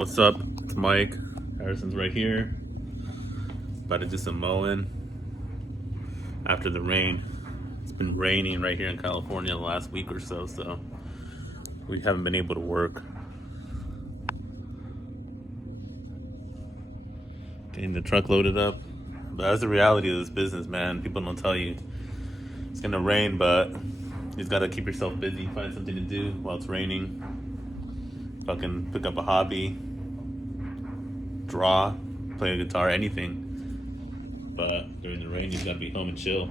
What's up? It's Mike. Harrison's right here. About to do some mowing after the rain. It's been raining right here in California the last week or so, so we haven't been able to work. Getting the truck loaded up. But that's the reality of this business, man. People don't tell you it's gonna rain, but you just gotta keep yourself busy, find something to do while it's raining. Fucking pick up a hobby, draw, play a guitar, anything. But during the rain, you just gotta be home and chill.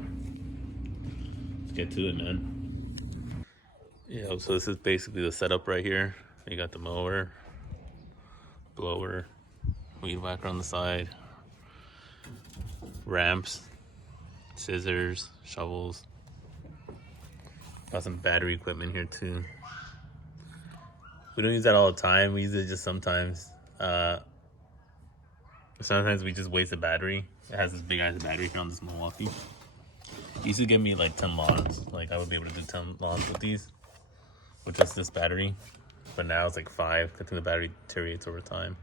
Let's get to it, man. Yeah, so this is basically the setup right here. You got the mower, blower, weed whacker on the side, ramps, scissors, shovels. Got some battery equipment here too. We don't use that all the time. We use it just sometimes. Sometimes we just waste a battery. It has this big ass battery here on this Milwaukee. It used to give me like 10 lawns. Like I would be able to do 10 lawns with these, with just this battery. But now it's like 5. I think the battery deteriorates over time.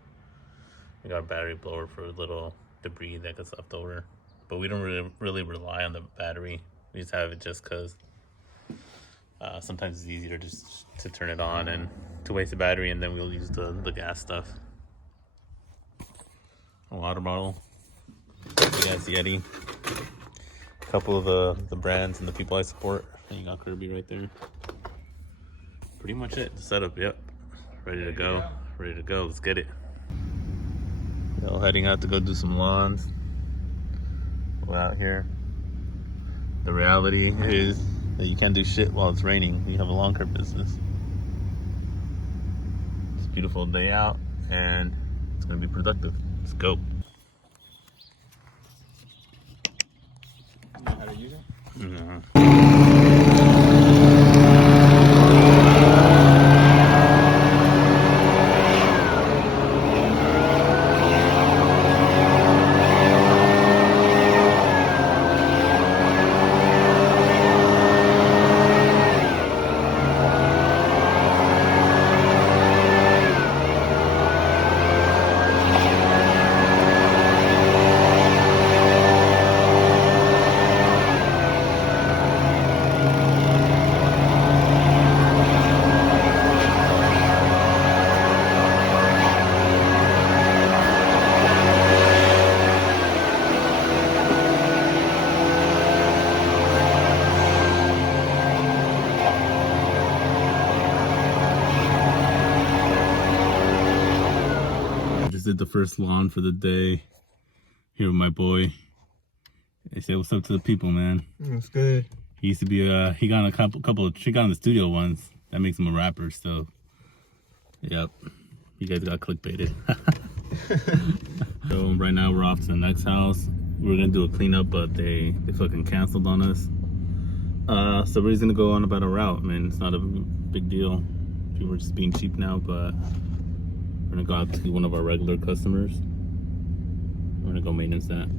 We got a battery blower for little debris that gets left over. But we don't really rely on the battery. We just have it just because sometimes it's easier just to turn it on and to waste the battery, and then we'll use the gas stuff. A water bottle. You guys, Yeti. A couple of the brands and the people I support. And you got Kirby right there. Pretty much it. The setup, yep. Ready to go. Ready to go. Let's get it. Heading out to go do some lawns. We're out here. The reality is that you can't do shit while it's raining. You have a lawn care business. It's a beautiful day out and it's gonna be productive. Let's go. You know how to use it? Did the first lawn for the day here with my boy. They say what's up to the people, man. That's good. He used to be he got a couple she got in the studio once. That makes him a rapper, so yep. You guys got clickbaited. So right now we're off to the next house. We were gonna do a cleanup, but they fucking canceled on us. So we're just gonna go on about a route. I mean, it's not a big deal. People are just being cheap now, but we're gonna go out to one of our regular customers. We're gonna go maintenance that.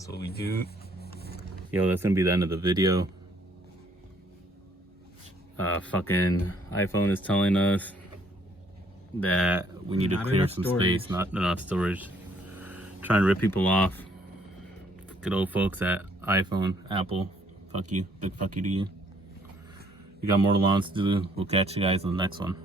This is what we do. Yo, that's gonna be the end of the video. Fucking iPhone is telling us that we need to clear some space, not enough storage. Trying to rip people off. Good old folks at iPhone, Apple. Fuck you. Big fuck you to you. We got more lawns to do. We'll catch you guys on the next one.